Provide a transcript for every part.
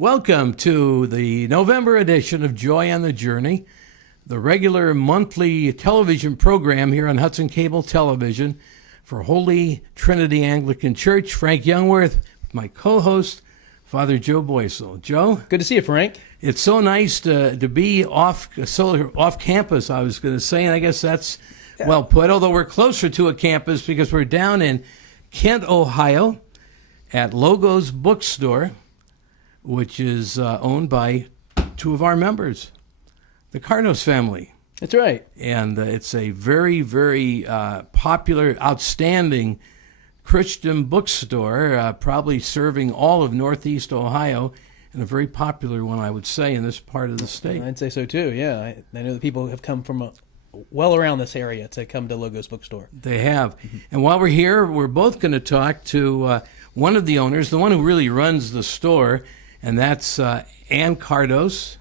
Welcome to the November edition of Joy on the Journey, the regular monthly television program here on Hudson Cable Television for Holy Trinity Anglican Church. Frank Youngworth, my co-host, Father Joe Boycel. Joe? Good to see you, Frank. It's so nice to be off campus, I was going to say, and I guess that's well put, although we're closer to a campus because we're down in Kent, Ohio at Logos Bookstore, which is owned by two of our members, the Cardos family. That's right. And it's a very, very popular, outstanding Christian bookstore, probably serving all of Northeast Ohio, and a very popular one, I would say, in this part of the state. I'd say so, too, yeah. I know that people have come from well around this area to come to Logos Bookstore. They have. And while we're here, we're both going to talk to one of the owners, the one who really runs the store, and that's Ann Cardos.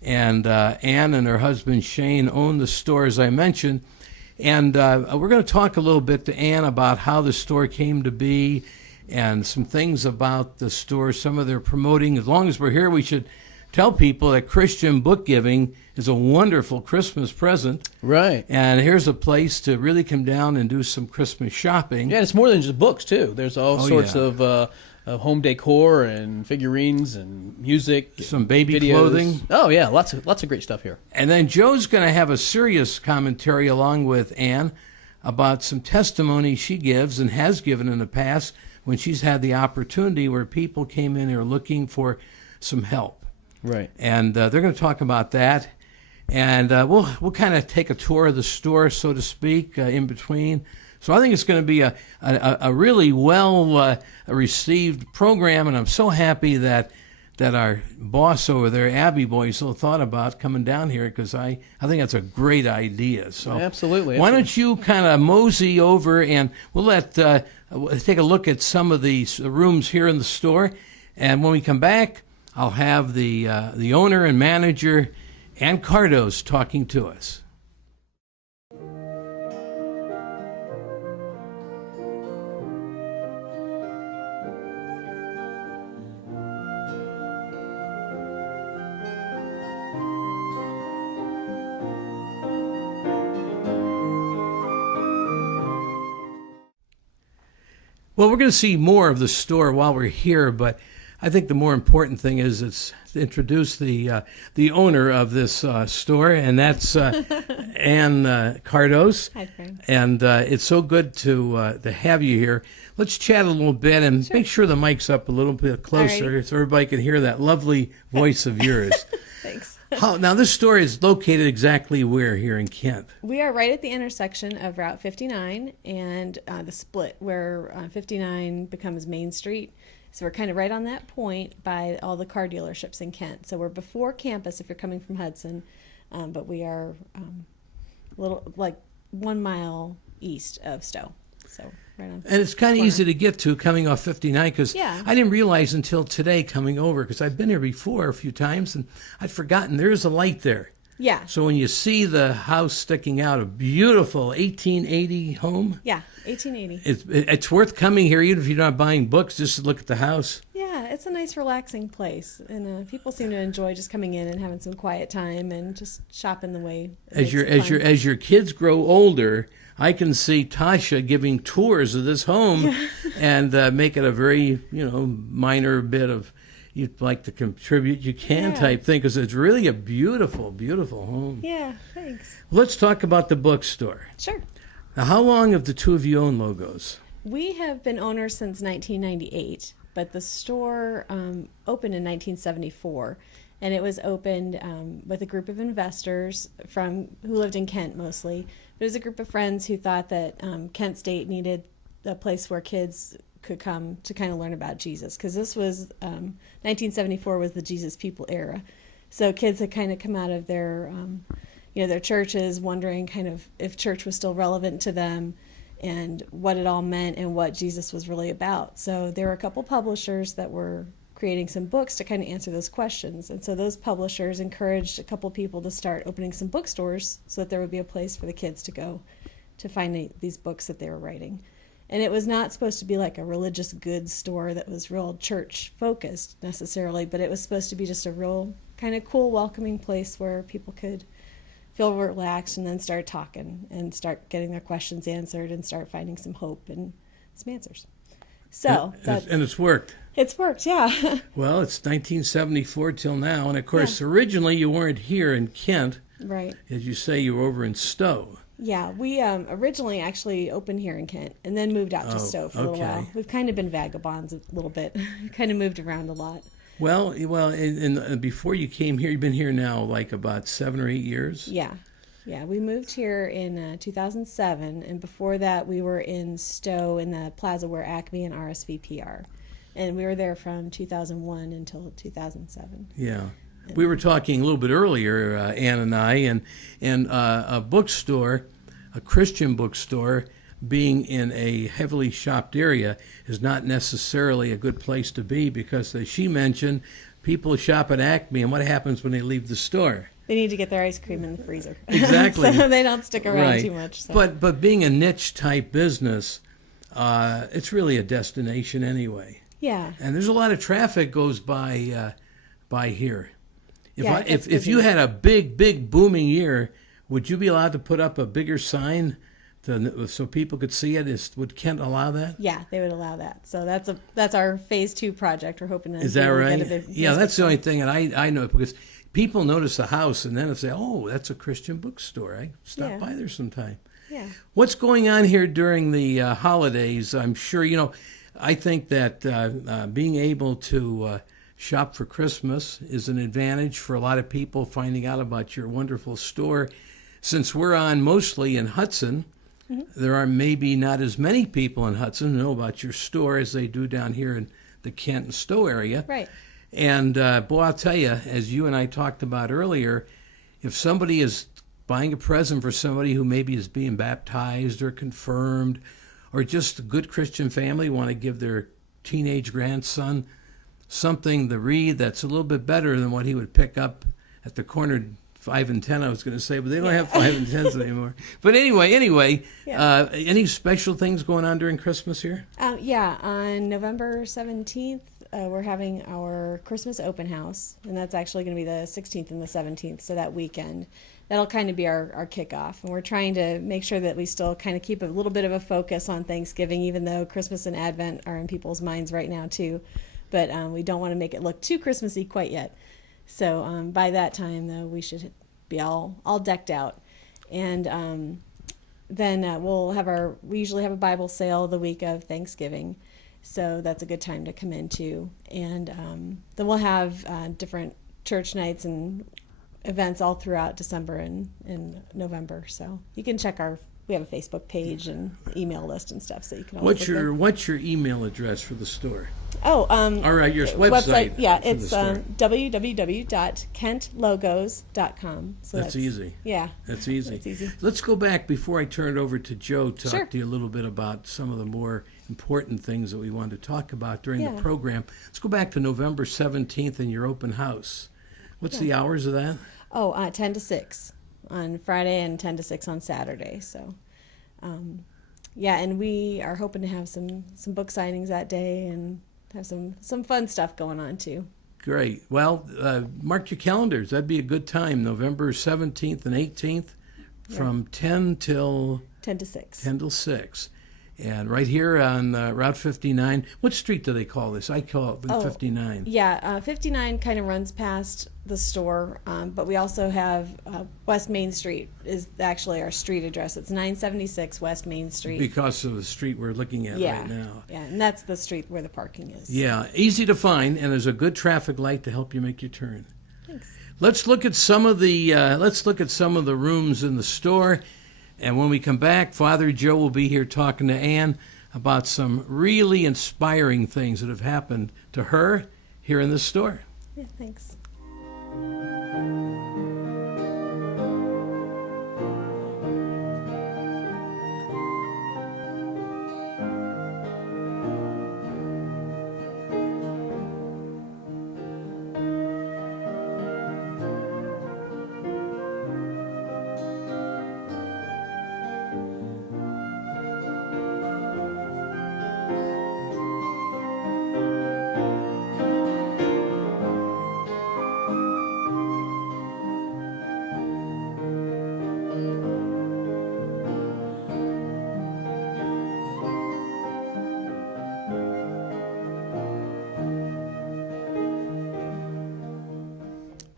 And Ann and her husband Shane own the store, as I mentioned. And we're going to talk a little bit to Ann about how the store came to be and some things about the store, some of their promoting. As long as we're here, we should tell people that Christian book giving is a wonderful Christmas present. Right. And here's a place to really come down and do some Christmas shopping. Yeah, it's more than just books, too. There's all sorts of home decor and figurines and music. Some baby videos. Clothing. Oh, yeah, lots of great stuff here. And then Joe's going to have a serious commentary along with Ann about some testimony she gives and has given in the past when she's had the opportunity where people came in here looking for some help. Right. And they're going to talk about that. And we'll kind of take a tour of the store, so to speak, in between. So I think it's going to be a really well received program, and I'm so happy that our boss over there, Abby Boycel, thought about coming down here because I think that's a great idea. So absolutely. Why don't you kind of mosey over and we'll take a look at some of the rooms here in the store, and when we come back, I'll have the owner and manager, Ann Cardos, talking to us. Well, we're going to see more of the store while we're here, but I think the more important thing is it's to introduce the owner of this store, and that's Ann Cardos. Hi, Frank. And it's so good to have you here. Let's chat a little bit and make sure the mic's up a little bit closer so everybody can hear that lovely voice of yours. Thanks. Now, this store is located exactly where here in Kent? We are right at the intersection of Route 59 and the split where 59 becomes Main Street. So we're kind of right on that point by all the car dealerships in Kent. So we're before campus if you're coming from Hudson, but we are a little like 1 mile east of Stowe. So right on. And it's kind of easy to get to coming off 59 because I didn't realize until today coming over, because I've been here before a few times and I'd forgotten there's a light there. Yeah. So when you see the house sticking out, a beautiful 1880 home. Yeah, 1880. It's worth coming here even if you're not buying books, just to look at the house. Yeah, it's a nice relaxing place, and people seem to enjoy just coming in and having some quiet time and just shopping the way. As your kids grow older, I can see Tasha giving tours of this home and make it a very minor bit of you'd like to contribute, you can type thing, because it's really a beautiful, beautiful home. Yeah, thanks. Let's talk about the bookstore. Sure. Now, how long have the two of you owned Logos? We have been owners since 1998, but the store opened in 1974, and it was opened with a group of investors who lived in Kent mostly. It was a group of friends who thought that Kent State needed a place where kids could come to kind of learn about Jesus, because this was 1974 was the Jesus People era. So kids had kind of come out of their their churches wondering kind of if church was still relevant to them and what it all meant and what Jesus was really about. So there were a couple publishers that were creating some books to kind of answer those questions. And so those publishers encouraged a couple people to start opening some bookstores so that there would be a place for the kids to go to find these books that they were writing. And it was not supposed to be like a religious goods store that was real church focused necessarily, but it was supposed to be just a real kind of cool, welcoming place where people could feel relaxed and then start talking and start getting their questions answered and start finding some hope and some answers. So And it's worked. it's worked, yeah. Well, it's 1974 till now, and of course, originally you weren't here in Kent. Right. As you say, you were over in Stowe. Yeah, we originally actually opened here in Kent and then moved out to Stowe for a little okay. while. We've kind of been vagabonds a little bit, kind of moved around a lot. Well, and before you came here, you've been here now like about 7 or 8 years. Yeah, yeah. We moved here in 2007, and before that, we were in Stowe in the plaza where Acme and RSVP are, and we were there from 2001 until 2007. Yeah. We were talking a little bit earlier, Ann and I, and a bookstore, a Christian bookstore, being in a heavily shopped area is not necessarily a good place to be because, as she mentioned, people shop at Acme, and what happens when they leave the store? They need to get their ice cream in the freezer. Exactly. So they don't stick around Right. too much. So. But being a niche type business, it's really a destination anyway. Yeah. And there's a lot of traffic goes by here. Yeah, it's If busy. you had a big booming year, would you be allowed to put up a bigger sign so people could see it? Would Kent allow that? Yeah, they would allow that. So that's our phase 2 project. We're hoping to Is that be able to right? get a big Yeah, that's the only thing that I know, because people notice a house and then they say, "Oh, that's a Christian bookstore. I stop Yeah. by there sometime." Yeah. What's going on here during the holidays? I'm sure I think that being able to shop for Christmas is an advantage for a lot of people finding out about your wonderful store. Since we're on mostly in Hudson, there are maybe not as many people in Hudson who know about your store as they do down here in the Kent and Stowe area. Right. And boy, I'll tell you, as you and I talked about earlier, if somebody is buying a present for somebody who maybe is being baptized or confirmed, or just a good Christian family want to give their teenage grandson something to read that's a little bit better than what he would pick up at the corner 5 and 10, I was going to say, but they don't have 5 and 10s anymore. But anyway, Yeah. any special things going on during Christmas here? Yeah, on November 17th, we're having our Christmas open house, and that's actually going to be the 16th and the 17th, so that weekend. That'll kind of be our kickoff, and we're trying to make sure that we still kind of keep a little bit of a focus on Thanksgiving, even though Christmas and Advent are in people's minds right now too. But we don't want to make it look too Christmassy quite yet. So by that time, though, we should be all decked out. And then we usually have a Bible sale the week of Thanksgiving. So that's a good time to come in too. And then we'll have different church nights and events all throughout December and November. So you can check we have a Facebook page and email list and stuff, so you can always What's your email address for the store? Oh, All right, your website. Yeah, for the it's store. www.kentlogos.com. So That's easy. Yeah, That's easy. It's easy. Let's go back before I turn it over to Joe. Talk Sure. to you a little bit about some of the more important things that we wanted to talk about during Yeah. the program. Let's go back to November 17th and your open house. What's the hours of that? 10 to 6 on Friday and 10 to 6 on Saturday. So, and we are hoping to have some book signings that day and have some fun stuff going on too. Great. Well, mark your calendars. That'd be a good time. November 17th and 18th from 10 till 10 to 6. 10 till 6. And right here on Route 59. What street do they call this? I call it 59. Yeah, 59 kind of runs past the store, but we also have West Main Street is actually our street address. It's 976 West Main Street. Because of the street we're looking at Yeah, right now. yeah, and that's the street where the parking is. Yeah, easy to find, and there's a good traffic light to help you make your turn. Thanks. Let's look at some of the rooms in the store, and when we come back, Father Joe will be here talking to Ann about some really inspiring things that have happened to her here in the store. Yeah, thanks.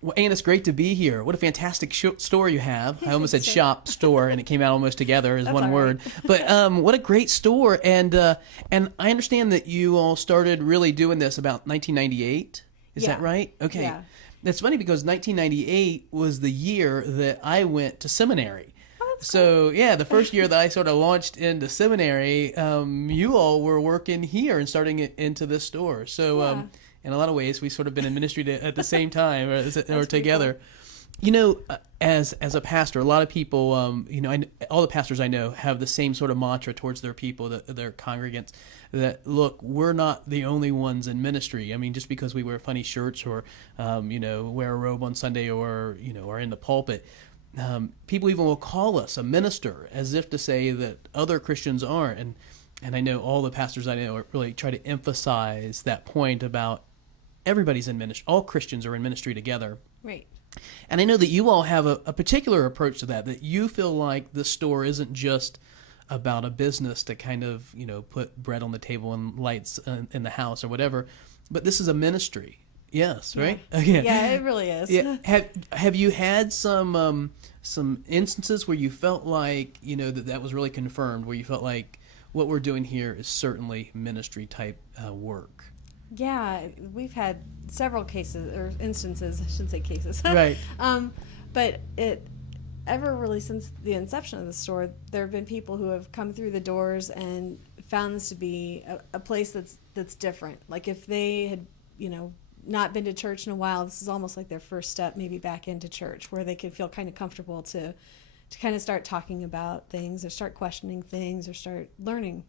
Well, Ann, it's great to be here. What a fantastic store you have. I almost said Thanks, sir. shop, store, and it came out almost together as That's one all word. But what a great store. And I understand that you all started really doing this about 1998. Is that Yeah. right? Okay. Yeah. That's funny because 1998 was the year that I went to seminary. So yeah, the first year that I sort of launched into seminary, you all were working here and starting it into this store. So Yeah. in a lot of ways, we sort of been in ministry at the same time or pretty together. You know, as a pastor, a lot of people, you know, all the pastors I know have the same sort of mantra towards their people, their congregants, that look, we're not the only ones in ministry. I mean, just because we wear funny shirts or, you know, wear a robe on Sunday or, you know, are in the pulpit, people even will call us a minister as if to say that other Christians aren't. And I know all the pastors I know really try to emphasize that point about everybody's in ministry. All Christians are in ministry together. Right. And I know that you all have a particular approach to that you feel like the store isn't just about a business to kind of, you know, put bread on the table and lights in the house or whatever, but this is a ministry. Yes, right? Yeah, yeah, it really is. Yeah. Have you had some instances where you felt like, you know, that was really confirmed, where you felt like what we're doing here is certainly ministry type work? Yeah, we've had several cases or instances. I shouldn't say cases. Right. But ever really since the inception of the store, there have been people who have come through the doors and found this to be a place that's different. Like if they had, you know, not been to church in a while, this is almost like their first step maybe back into church, where they could feel kind of comfortable to kind of start talking about things or start questioning things or start learning.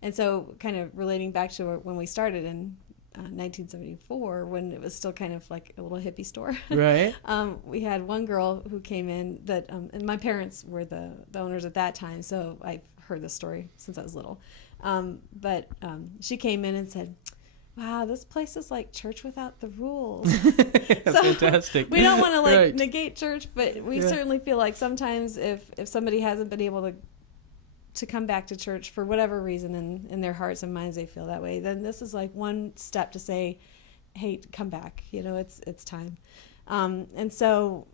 And so kind of relating back to when we started in 1974, when it was still kind of like a little hippie store. Right. We had one girl who came in that, and my parents were the owners at that time, so I've heard this story since I was little. But she came in and said, "Wow, this place is like church without the rules." So fantastic. we don't want to Right. negate church, but we certainly feel like sometimes if somebody hasn't been able to come back to church for whatever reason in their hearts and minds they feel that way, then this is like one step to say, hey, come back, you know, it's time. And so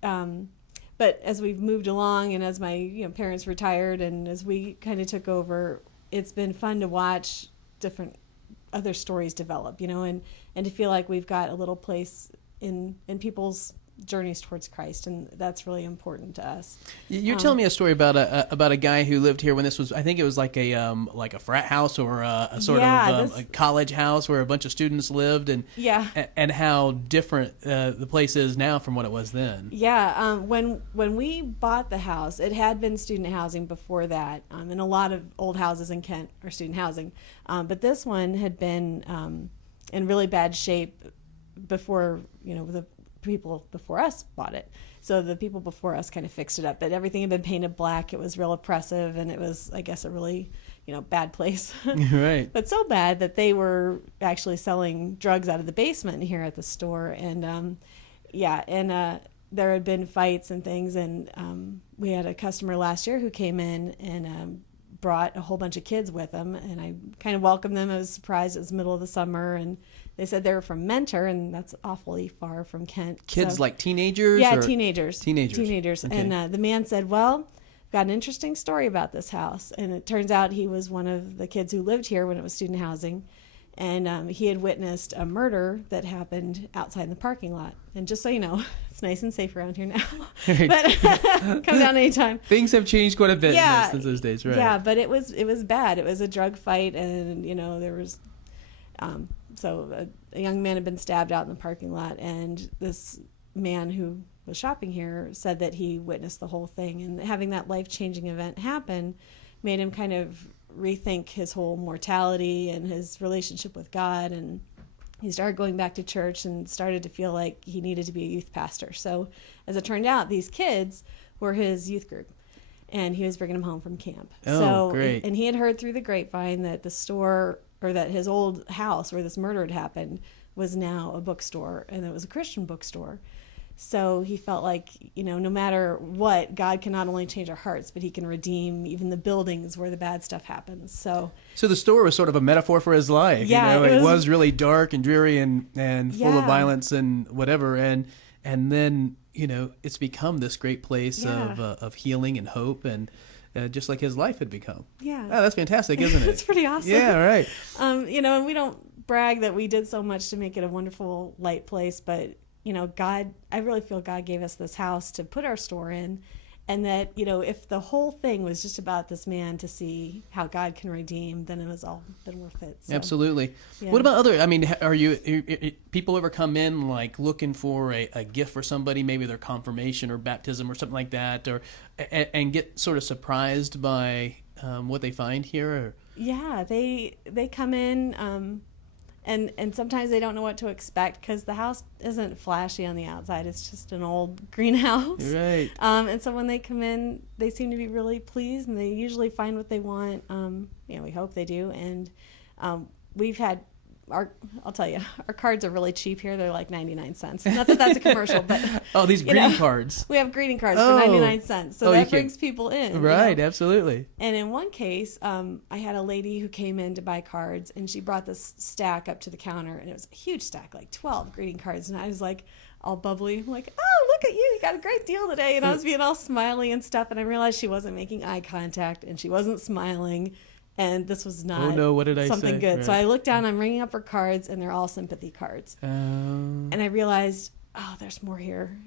but as we've moved along and as my parents retired and as we kind of took over, it's been fun to watch different other stories develop, and to feel like we've got a little place in people's journeys towards Christ, and that's really important to us. You're telling me a story about a guy who lived here when this was, I think it was like a frat house or a sort of a college house where a bunch of students lived, and how different the place is now from what it was then. Yeah, when we bought the house, it had been student housing before that, and a lot of old houses in Kent are student housing, but this one had been in really bad shape before the people before us bought it. So the people before us kind of fixed it up, but everything had been painted black. It was real oppressive, and it was, I guess, a really bad place. Right. But so bad that they were actually selling drugs out of the basement here at the store, and there had been fights and things, and we had a customer last year who came in and brought a whole bunch of kids with them, and I kind of welcomed them. I was surprised. It was the middle of the summer, and they said they were from Mentor, and that's awfully far from Kent. Kids like teenagers? Yeah, or? Teenagers. Okay. And the man said, well, I've got an interesting story about this house. And it turns out he was one of the kids who lived here when it was student housing. And he had witnessed a murder that happened outside in the parking lot. And just so you know, it's nice and safe around here now. But come down anytime. Things have changed quite a bit since those days, right? Yeah, but it was bad. It was a drug fight, and there was so a young man had been stabbed out in the parking lot, and this man who was shopping here said that he witnessed the whole thing, and having that life-changing event happen made him kind of rethink his whole mortality and his relationship with God, and he started going back to church and started to feel like he needed to be a youth pastor. So as it turned out, these kids were his youth group, and he was bringing them home from camp. Great. And he had heard through the grapevine that the store, or that his old house where this murder had happened, was now a bookstore, and it was a Christian bookstore. So he felt like, no matter what, God can not only change our hearts, but he can redeem even the buildings where the bad stuff happens. So the store was sort of a metaphor for his life. Yeah, it was really dark and dreary and full of Yeah. violence and whatever. And then, it's become this great place Yeah. of healing and hope, and just like his life had become. yeah. Oh, that's fantastic, isn't it? It's pretty awesome. Yeah, right. And we don't brag that we did so much to make it a wonderful light place, but God, I really feel God gave us this house to put our store in, and that if the whole thing was just about this man to see how God can redeem, then it was all been worth it. So, Absolutely. yeah. What about other? I mean, are people ever come in like looking for a gift for somebody, maybe their confirmation or baptism or something like that, or and get sort of surprised by what they find here? Or? Yeah, they come in. And sometimes they don't know what to expect because the house isn't flashy on the outside. It's just an old greenhouse. Right. And so when they come in, they seem to be really pleased, and they usually find what they want. We hope they do. And we've had I'll tell you, our cards are really cheap here. They're like 99 cents. Not that that's a commercial, but Oh, these greeting cards. we have greeting cards Oh. for 99 cents. So Oh, you that can- brings people in. Right, absolutely. And in one case, I had a lady who came in to buy cards, and she brought this stack up to the counter, and it was a huge stack, like 12 greeting cards. And I was like, all bubbly, I'm like, oh, look at you got a great deal today. And I was being all smiley and stuff, and I realized she wasn't making eye contact, and she wasn't smiling, and this was not Oh, no, what did I something say? good. So Right. I looked down, I'm ringing up her cards, and they're all sympathy cards. And I realized, oh, there's more here,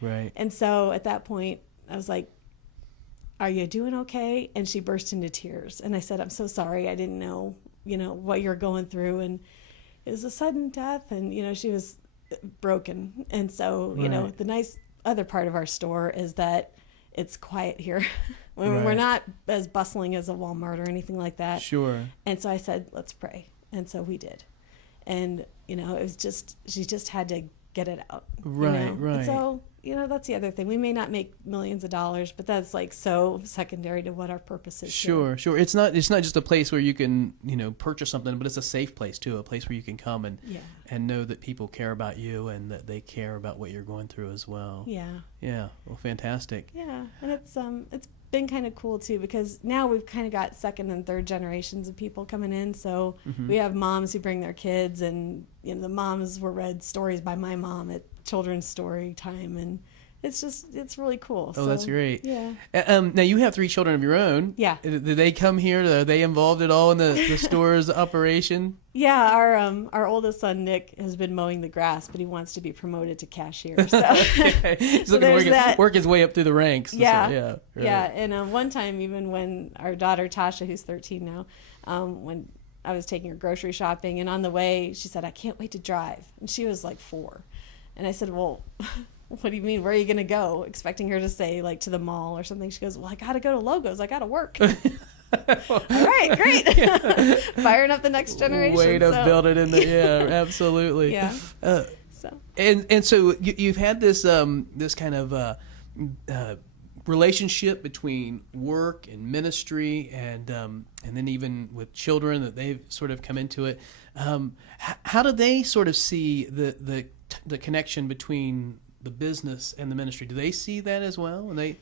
Right. And so at that point, I was like, are you doing okay? And she burst into tears. And I said, I'm so sorry. I didn't know, what you're going through. And it was a sudden death. And, she was broken. And so, Right. the nice other part of our store is that it's quiet here. We're Right. not as bustling as a Walmart or anything like that. Sure. And so I said, let's pray. And so we did. And, it was just, she just had to get it out. Right, right. And so, that's the other thing. We may not make millions of dollars, but that's like so secondary to what our purpose is. here. Sure. It's not just a place where you can, purchase something, but it's a safe place too, a place where you can come Yeah. and know that people care about you and that they care about what you're going through as well. Yeah. Yeah. Well, fantastic. Yeah. And it's been kind of cool too, because now we've kind of got second and third generations of people coming in. So Mm-hmm. we have moms who bring their kids, and the moms were read stories by my mom at children's story time, and it's really cool. Oh, that's great. Yeah. Now you have 3 children of your own. Yeah. Do they come here? Are they involved at all in the store's operation? Yeah, our oldest son Nick has been mowing the grass, but he wants to be promoted to cashier. So He's So looking there's to that. work his way up through the ranks. Yeah, Yeah. Right. yeah. And one time, even when our daughter Tasha, who's 13 now, when I was taking her grocery shopping, and on the way she said, "I can't wait to drive," and she was like 4, and I said, "Well." What do you mean? Where are you going to go? Expecting her to say like to the mall or something. She goes, well, I got to go to Logos. I got to work. All right, great. Firing up the next generation. Way to so, build it in the absolutely. Yeah. So And so you've had this this kind of relationship between work and ministry, and then even with children that they've sort of come into it. How do they sort of see the connection between the business and the ministry? Do they see that as well? And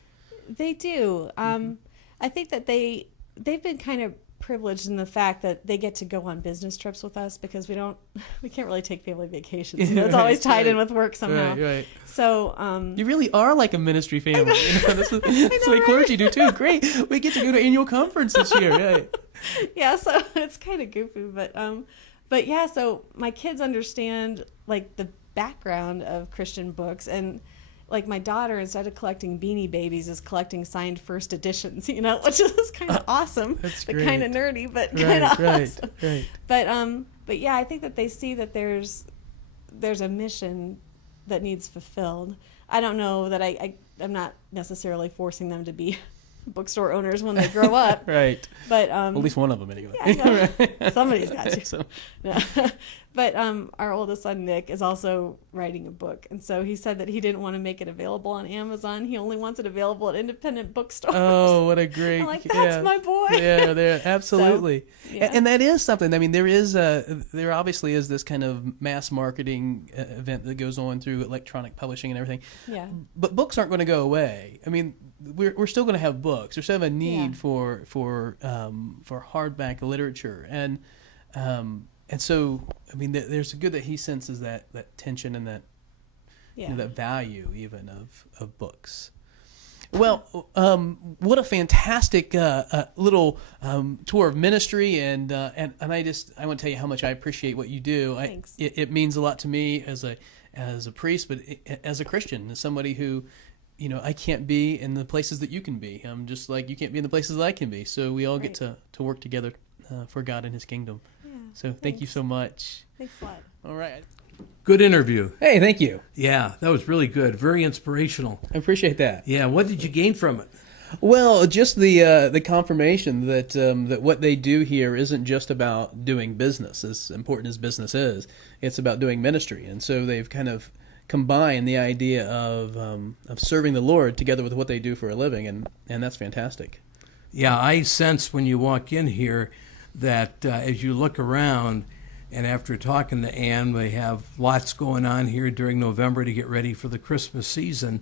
they do. I think that they've been kind of privileged in the fact that they get to go on business trips with us, because we can't really take family vacations. It's Right, always tied in right. with work somehow. Right. So You really are like a ministry family. This is the way clergy do too. Great. We get to go to annual conference this year. Right. yeah, so it's kind of goofy, but yeah, so my kids understand like the background of Christian books, and like my daughter, instead of collecting Beanie Babies, is collecting signed first editions, which is kind of awesome. That's but great. kind of nerdy, but kind of awesome. Right. But yeah, I think that they see that there's a mission that needs fulfilled. I don't know that I'm not necessarily forcing them to be bookstore owners when they grow up. Right. But Well, at least one of them anyway. yeah, I know. Somebody's got to. So- No. But our oldest son, Nick, is also writing a book. And so he said that he didn't want to make it available on Amazon. He only wants it available at independent bookstores. Oh, what a great! I'm like, that's my boy. Yeah, there absolutely. So, yeah. And that is something. I mean, there obviously is this kind of mass marketing event that goes on through electronic publishing and everything. Yeah. But books aren't going to go away. I mean, we're still going to have books. There's still a need Yeah. for hardback literature, and so I mean, there's good that he senses that tension and that Yeah. that value even of books. Well, what a fantastic little tour of ministry, and I want to tell you how much I appreciate what you do. Thanks. It means a lot to me as a priest, but as a Christian, as somebody who, I can't be in the places that you can be. I'm just like you can't be in the places that I can be. So we all get to work together for God and His kingdom. Yeah. So thank you so much. Thanks a lot. All right. Good interview. Hey, thank you. Yeah, that was really good. Very inspirational. I appreciate that. Yeah, what did you gain from it? Well, just the confirmation that that what they do here isn't just about doing business, as important as business is. It's about doing ministry, and so they've kind of combined the idea of serving the Lord together with what they do for a living, and that's fantastic. Yeah, I sense when you walk in here that as you look around, and after talking to Ann, we have lots going on here during November to get ready for the Christmas season,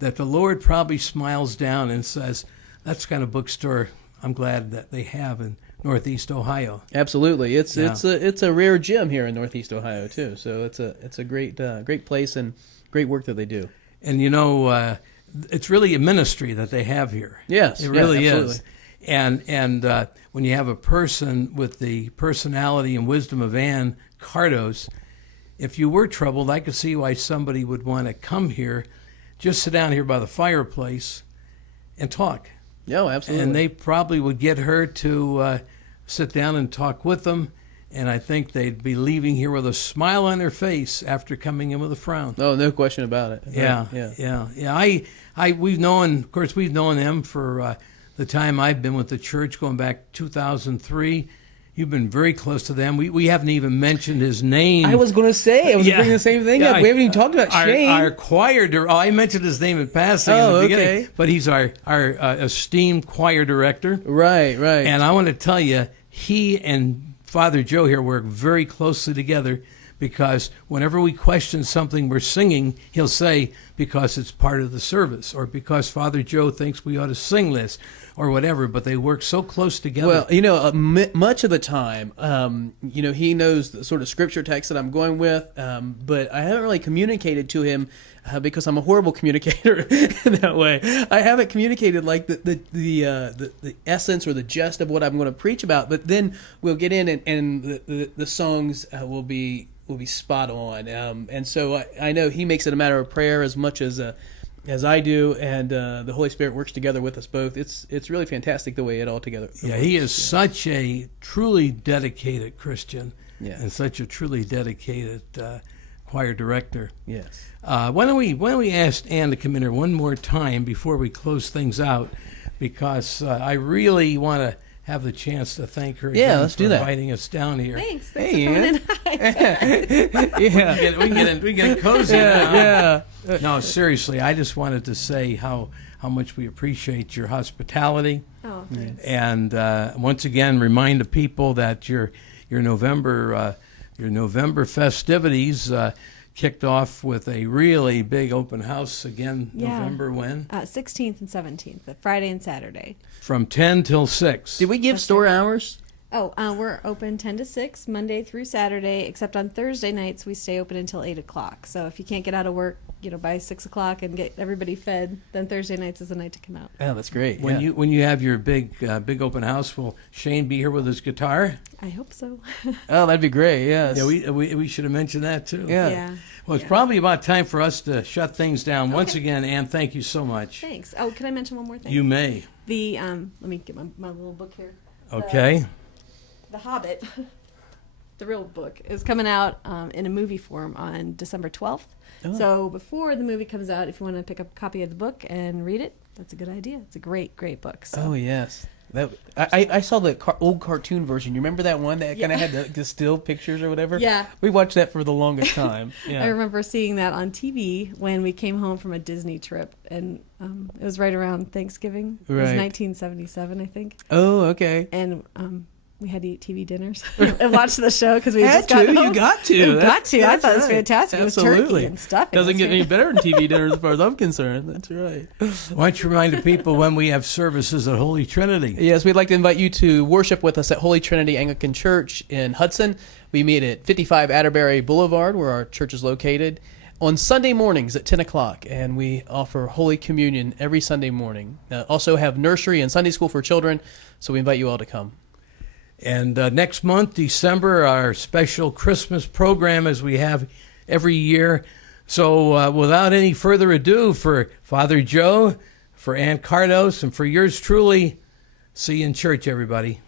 that the Lord probably smiles down and says, that's the kind of bookstore I'm glad that they have in Northeast Ohio. Absolutely, it's Yeah. it's a rare gem here in Northeast Ohio too. So it's a great place and great work that they do. And it's really a ministry that they have here. Yes, It really absolutely. is. And when you have a person with the personality and wisdom of Ann Cardos, if you were troubled, I could see why somebody would want to come here, just sit down here by the fireplace and talk. No, absolutely. And they probably would get her to sit down and talk with them. And I think they'd be leaving here with a smile on their face after coming in with a frown. Oh, no question about it. Yeah. We've known them for the time I've been with the church, going back 2003. You've been very close to them. We haven't even mentioned his name. I was going to say, I was bringing the same thing up. We haven't even talked about Shane. Our choir director. I mentioned his name in passing in the beginning, okay. but he's our esteemed choir director. Right. And I want to tell you, he and Father Joe here work very closely together, because whenever we question something we're singing, he'll say, because it's part of the service, or because Father Joe thinks we ought to sing this, or whatever. But they work so close together. Well, much of the time, he knows the sort of scripture text that I'm going with, but I haven't really communicated to him because I'm a horrible communicator that way. I haven't communicated like the essence or the gist of what I'm going to preach about. But then we'll get in, and the songs will be spot on. And so I know he makes it a matter of prayer as much as I do, and the Holy Spirit works together with us both. It's really fantastic the way it all together works. Yeah, he is such a truly dedicated Christian, and such a truly dedicated choir director. Yes. Why don't we ask Ann to come in here one more time before we close things out, because I really want to have the chance to thank her again let's for do that. inviting us down here. Thanks. Hey, for coming in. Yeah. We can get cozy now. Yeah. No, seriously, I just wanted to say how much we appreciate your hospitality, Oh, thanks. and once again remind the people that your November festivities kicked off with a really big open house again. Yeah. November when? 16th and 17th, Friday and Saturday. From 10 till 6. Did we give store hours? Oh, we're open 10 to 6, Monday through Saturday, except on Thursday nights we stay open until 8 o'clock. So if you can't get out of work, by 6 o'clock and get everybody fed, then Thursday nights is the night to come out. Oh, that's great. When you have your big open house, will Shane be here with his guitar? I hope so. Oh, that'd be great. Yes. Yeah, we should have mentioned that too. Yeah. Yeah. Well, it's probably about time for us to shut things down. Once again, Ann, thank you so much. Thanks. Oh, can I mention one more thing? You may. The let me get my little book here. Okay. The Hobbit, the real book, is coming out in a movie form on December 12th. Oh. So before the movie comes out, if you want to pick up a copy of the book and read it, that's a good idea. It's a great, great book. So. Oh, yes. I saw the old cartoon version. You remember that one that kind of had the still pictures or whatever? Yeah. We watched that for the longest time. Yeah. I remember seeing that on TV when we came home from a Disney trip, and it was right around Thanksgiving. It was Right. 1977, I think. Oh, okay. And we had to eat TV dinners and watch the show because we Had just got to, home. you got to. You got to. I That's thought it was right. fantastic. It was Absolutely. turkey and stuff. Doesn't get any better than TV dinners as far as I'm concerned. That's right. Why don't you remind the people when we have services at Holy Trinity? Yes, we'd like to invite you to worship with us at Holy Trinity Anglican Church in Hudson. We meet at 55 Atterbury Boulevard, where our church is located, on Sunday mornings at 10 o'clock, and we offer Holy Communion every Sunday morning. Also have nursery and Sunday school for children, so we invite you all to come. And next month, December, our special Christmas program as we have every year. So without any further ado, for Father Joe, for Ann Cardos, and for yours truly, see you in church, everybody.